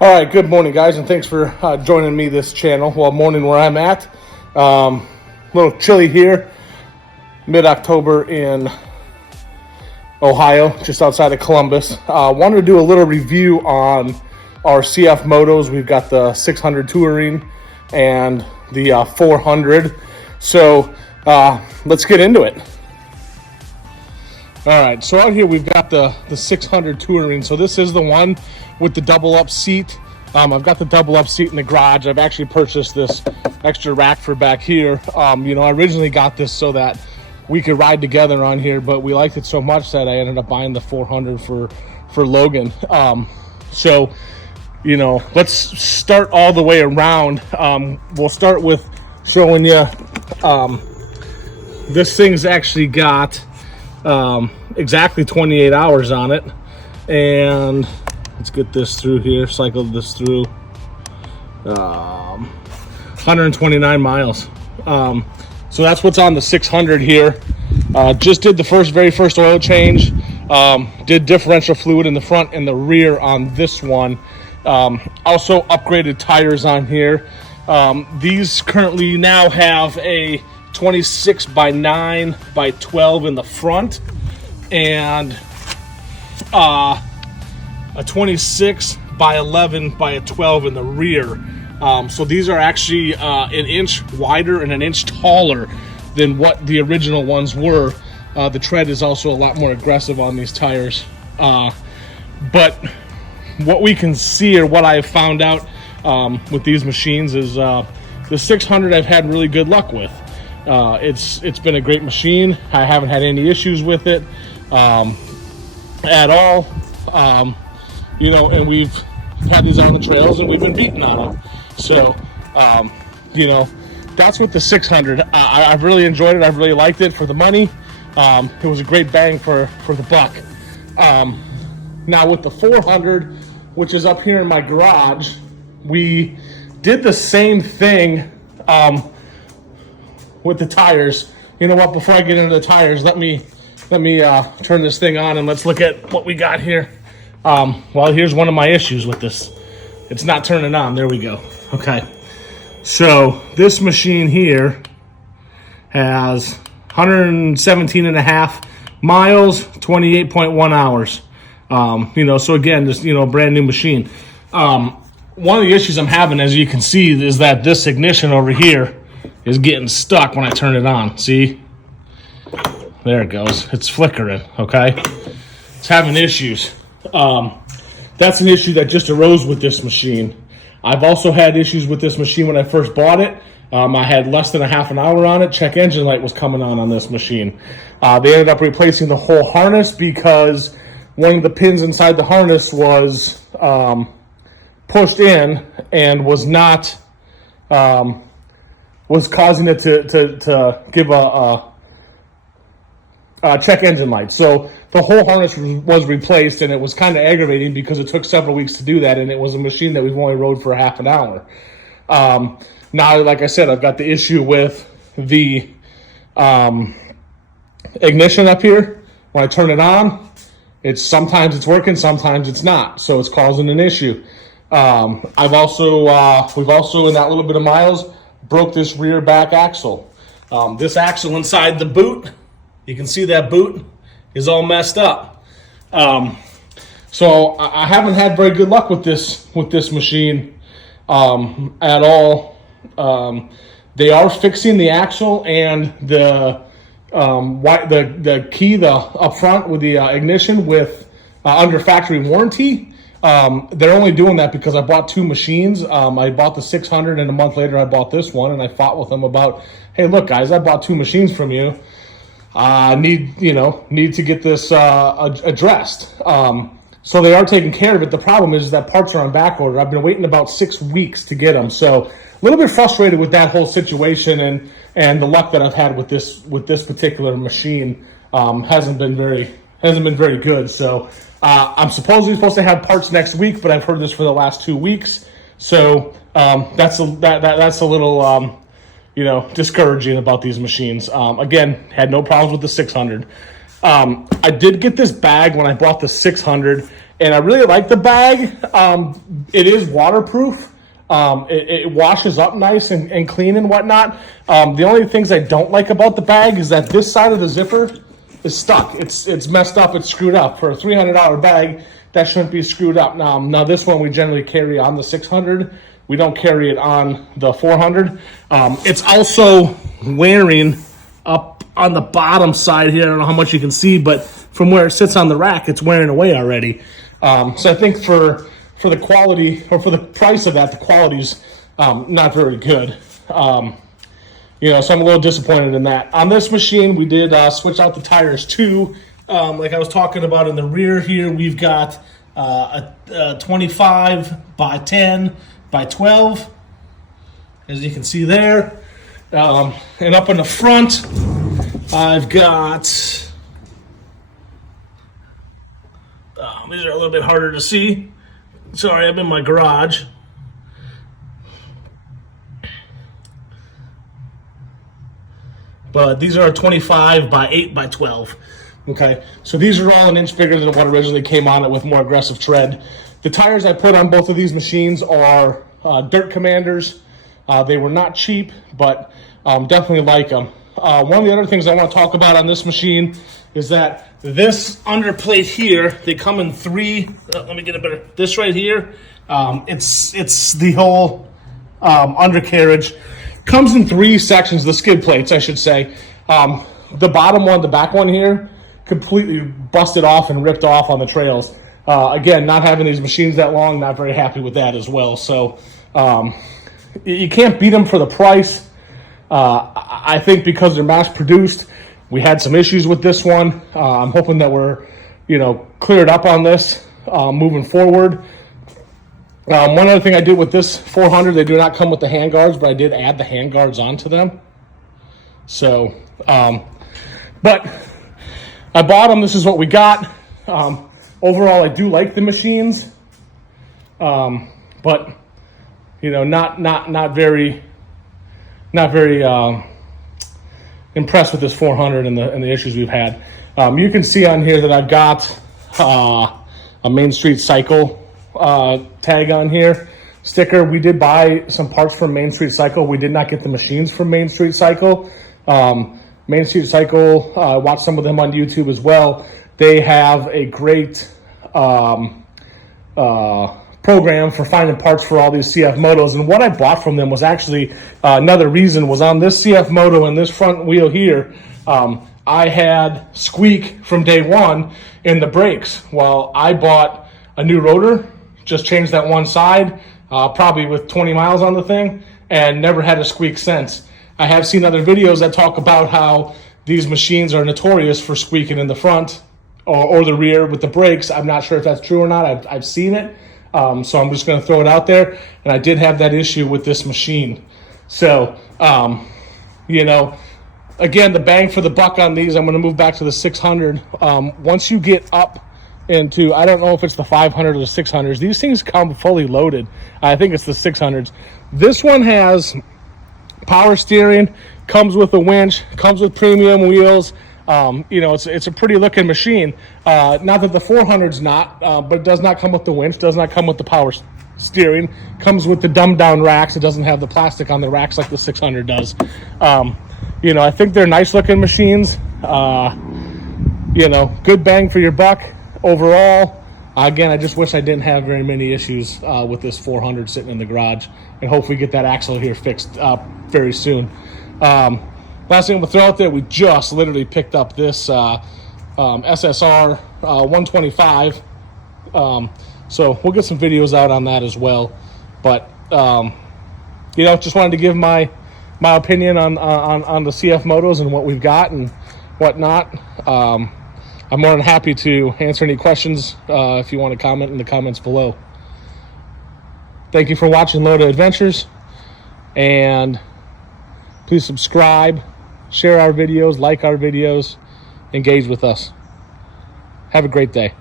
All right, good morning, guys, and thanks for joining me this channel. Well, morning where I'm at. A little chilly here, mid-October in Ohio, just outside of Columbus. Wanted to do a little review on our CF motos. We've got the 600 Touring and the 400. So let's get into it. All right, so out here we've got the 600 Touring. So this is the one with the double up seat. I've got the double up seat in the garage. I've actually purchased this extra rack for back here. I originally got this so that we could ride together on here, but we liked it so much that I ended up buying the 400 for Logan. Let's start all the way around. We'll start with showing you this thing's actually got exactly 28 hours on it, and let's get this through here, cycle this through. 129 miles. So that's what's on the 600 here. Just did the very first oil change. Did differential fluid in the front and the rear on this one. Also upgraded tires on here. These currently now have a 26 by 9 by 12 in the front and a 26 by 11 by a 12 in the rear. So these are actually an inch wider and an inch taller than what the original ones were. The tread is also a lot more aggressive on these tires. But what we can see, or what I've found out with these machines, is the 600 I've had really good luck with. It's been a great machine. I haven't had any issues with it at all. And we've had these on the trails and we've been beating on them. So, that's with the 600. I've really enjoyed it. I've really liked it for the money. It was a great bang for the buck. Now with the 400, which is up here in my garage, we did the same thing with the tires. You know what? Before I get into the tires, let me turn this thing on and let's look at what we got here. Well, here's one of my issues with this. It's not turning on. There we go. Okay. So this machine here has 117 and a half miles, 28.1 hours. So again, this, brand new machine. One of the issues I'm having, as you can see, is that this ignition over here is getting stuck when I turn it on. See? There it goes. It's flickering, okay? It's having issues. That's an issue that just arose with this machine. I've also had issues with this machine when I first bought it. I had less than a half an hour on it. Check engine light was coming on this machine. They ended up replacing the whole harness because one of the pins inside the harness was pushed in and was not was causing it to give a check engine light. So the whole harness was replaced, and it was kind of aggravating because it took several weeks to do that, and it was a machine that we've only rode for a half an hour. Now, like I said, I've got the issue with the ignition up here. When I turn it on, sometimes it's working, sometimes it's not, so it's causing an issue. We've also in that little bit of miles broke this rear back axle. This axle inside the boot, you can see that boot is all messed up. So I haven't had very good luck with this machine at all. They are fixing the axle and the key up front with the ignition with under factory warranty. They're only doing that because I bought two machines. I bought the 600, and a month later I bought this one, and I fought with them about, hey, look, guys, I bought two machines from you. Need to get this addressed. So they are taking care of it. The problem is that parts are on back order. I've been waiting about 6 weeks to get them. So a little bit frustrated with that whole situation, and the luck that I've had with this particular machine hasn't been very good. So I'm supposedly supposed to have parts next week, but I've heard this for the last 2 weeks. So that's a little discouraging about these machines. Again, had no problems with the 600. I did get this bag when I bought the 600, and I really like the bag. It is waterproof. It washes up nice and clean and whatnot. The only things I don't like about the bag is that this side of the zipper is stuck. It's messed up. It's screwed up. For a $300 bag, that shouldn't be screwed up. Now this one we generally carry on the 600. We don't carry it on the 400. It's also wearing up on the bottom side here. I don't know how much you can see, but from where it sits on the rack, it's wearing away already. So I think for the quality, or for the price of that, the quality's not very good. You know, so I'm a little disappointed in that. On this machine, we did switch out the tires too. Like I was talking about in the rear here, we've got a 25 by 10 by 12, as you can see there. And up in the front, I've got, these are a little bit harder to see. Sorry, I'm in my garage. But these are 25 by 8 by 12. Okay, so these are all an inch bigger than what originally came on it with more aggressive tread. The tires I put on both of these machines are Dirt Commanders. They were not cheap, but definitely like them. One of the other things I want to talk about on this machine is that this underplate here, they come in three. Let me get a better. This right here, it's the whole undercarriage. Comes in three sections. The skid plates, I should say. The bottom one, the back one here, completely busted off and ripped off on the trails. Again, not having these machines that long, not very happy with that as well. So you can't beat them for the price. I think because they're mass produced, we had some issues with this one. I'm hoping that we're, cleared up on this moving forward. One other thing I did with this 400, they do not come with the hand guards, but I did add the hand guards onto them. So, but I bought them. This is what we got. Overall, I do like the machines, but not very impressed with this 400 and the issues we've had. You can see on here that I've got a Main Street Cycle tag on here, sticker. We did buy some parts from Main Street Cycle. We did not get the machines from Main Street Cycle. Main Street Cycle, I watched some of them on YouTube as well. They have a great program for finding parts for all these CF Motos. And what I bought from them was actually another reason was on this CF Moto and this front wheel here. I had squeak from day one in the brakes. Well, I bought a new rotor, just changed that one side, probably with 20 miles on the thing, and never had a squeak since. I have seen other videos that talk about how these machines are notorious for squeaking in the front or the rear with the brakes. I'm not sure if that's true or not. I've seen it. So I'm just going to throw it out there. And I did have that issue with this machine. So, again, the bang for the buck on these, I'm going to move back to the 600. Once you get up into, I don't know if it's the 500 or the 600s. These things come fully loaded. I think it's the 600s. This one has power steering, comes with a winch, comes with premium wheels. It's a pretty looking machine. Not that the 400's not, but it does not come with the winch, does not come with the power steering, comes with the dumbed down racks. It doesn't have the plastic on the racks like the 600 does. I think they're nice looking machines. Good bang for your buck overall. Again, I just wish I didn't have very many issues with this 400 sitting in the garage, and hopefully get that axle here fixed very soon. Last thing I'm going to throw out there, we just literally picked up this SSR 125. So we'll get some videos out on that as well. But, just wanted to give my opinion on the CF Motos and what we've got and whatnot. I'm more than happy to answer any questions if you want to comment in the comments below. Thank you for watching MOTO Adventures, and please subscribe, share our videos, like our videos, engage with us. Have a great day.